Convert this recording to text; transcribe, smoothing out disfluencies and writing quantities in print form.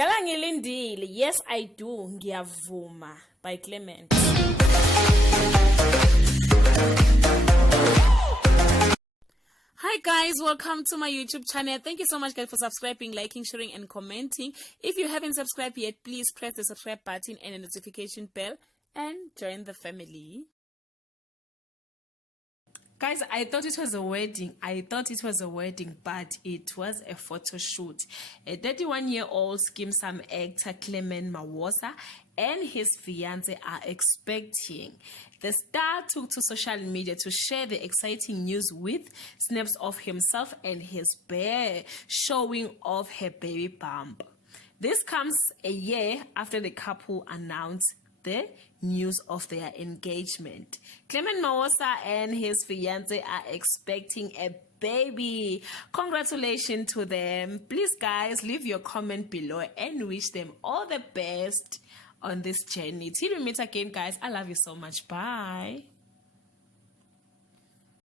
Dala ngilindile. Yes, I do. Ngiyavuma by Clement. Hi guys, welcome to my YouTube channel. Thank you so much guys for subscribing, liking, sharing and commenting. If you haven't subscribed yet, please press the subscribe button and the notification bell and join the family. Guys, I thought it was a wedding. But it was a photo shoot. A 31-year-old Skeem Saam actor Clement Mawosa and his fiancée are expecting. The star took to social media to share the exciting news with snaps of himself and his bear showing off her baby bump. This comes a year after the couple announced the news of their engagement. Clement Mawosa and his fiancée are expecting a baby. Congratulations to them. Please guys, leave your comment below and wish them all the best on this journey. Till we meet again guys, I love you so much. Bye.